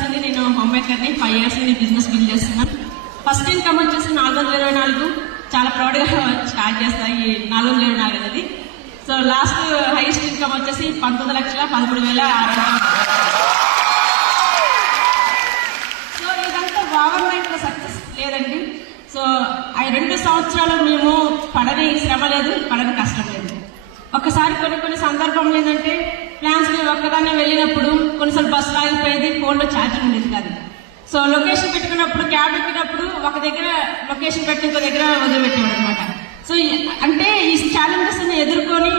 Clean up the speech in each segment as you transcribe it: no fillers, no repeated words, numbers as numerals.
సింధి, నేను home మేకర్ని. 5 years నేను business build చేస్తున్నాను. ఫస్ట్ ఇన్కమ్ వచ్చేసి 424. చాలా ప్రౌడ్గా స్టార్ట్ చేస్తాను ఈ 424 అనేది. సో లాస్ట్ హైయెస్ట్ ఇన్కమ్ వచ్చేసి 19,13,600. సో ఇదంతా ఓవర్ నైట్ లో సక్సెస్ లేదండి. సో ఆ 2 సంవత్సరాలు మేము పడని శ్రమ లేదు, పడని కష్టం లేదు. ఒకసారి కొన్ని సందర్భంలో ఏంటంటే ప్లాన్స్ మేము ఒక్కదాన్ని వెళ్ళినప్పుడు కొన్నిసార్లు బస్సు ఆగిపోయేది, ఫోన్లో ఛార్జింగ్ ఉండేది కాదు. సో లొకేషన్ పెట్టుకున్నప్పుడు, క్యాబ్ ఎక్కినప్పుడు ఒక దగ్గర లొకేషన్ పెట్టి ఇంకో దగ్గర వదిలిపెట్టేవాడు అనమాట. సో అంటే ఈ ఛాలెంజెస్ ఎదుర్కొని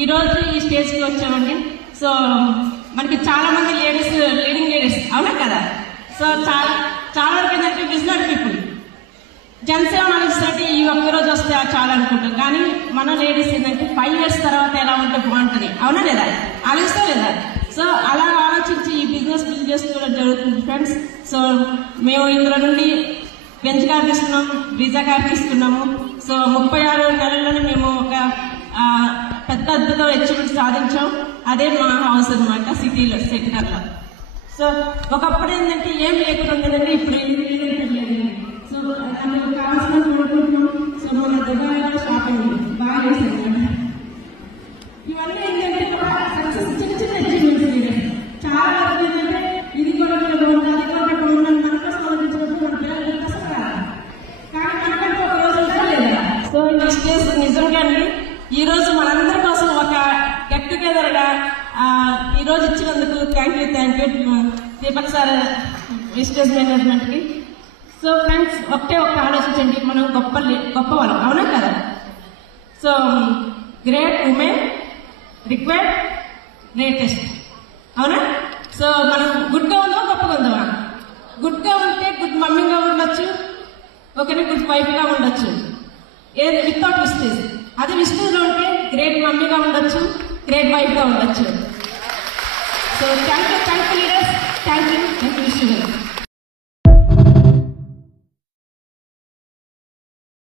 ఈ రోజు ఈ స్టేజ్కి వచ్చామండి. సో మనకి చాలా మంది లేడీస్, లీడింగ్ లేడీస్ అవునా కదా. సో చాలా వరకు ఏంటంటే విజనరీ పీపుల్ జెంట్స్ ఏమని ఆలోచిస్తారంటే ఈ ఒక్కరోజు వస్తే చాలా అనుకుంటాం. కానీ మన లేడీస్ ఏంటంటే 5 years తర్వాత ఎలా ఉంటే బాగుంటుంది, అవునా లేదా, ఆలోచిస్తా లేదా. సో అలా ఆలోచించి ఈ బిజినెస్ బిల్డ్ చేసుకోవడం జరుగుతుంది ఫ్రెండ్స్. సో మేము ఇందులో నుండి బెంచ్ కార్ తీసుకున్నాం, బ్రీజా కార్ తీసుకున్నాము. సో 36 నెలల్లోనే మేము ఒక పెద్ద అద్భుతం అచీవ్మెంట్ సాధించాం. అదే మా హౌస్ అనమాట, సిటీలో సెటినర్లో. సో ఒకప్పుడు ఏంటంటే ఏం లేకుండా ఉండేదండి, ఇప్పుడు సో కావాల్సిన కోరుకుంటున్నాం. సో మన దగ్గర షాపింగ్ బాగా చేశారు. ఇవన్నీ ఏంటంటే సక్సెస్ చిన్న చిన్న అచీవ్మెంట్స్. చాలా వరకు ఏంటంటే ఇది కూడా మనకు సాధించినప్పుడు మన పిల్లలు కష్టం కాదు, కానీ మనకంటే ఒక రోజు ఉంటా లేదా. సో ఈ స్టేజ్ నిజంగా అండి ఈ రోజు మనందరి కోసం ఒక గెట్ టుగెదర్ గా ఈ రోజు ఇచ్చినందుకు thank you Deepak sir, stage management కి. సో ఫ్రెండ్స్ ఒక్క ఆలోచించండి, మనం గొప్పవాళ్ళం అవునా కదా. So great women required greatest, అవునా. సో మనం గుడ్గా ఉందామా గొప్పగా ఉందామా. గుడ్గా ఉంటే గుడ్ మమ్మీగా ఉండొచ్చు, ఓకేనా, గుడ్ వైఫ్గా ఉండొచ్చు, ఏది వితౌట్ విస్టేజ్. అదే విస్టేజ్లో ఉంటే గ్రేట్ మమ్మీగా ఉండొచ్చు, గ్రేట్ వైఫ్గా ఉండొచ్చు. So thank you leaders, thank you wish you.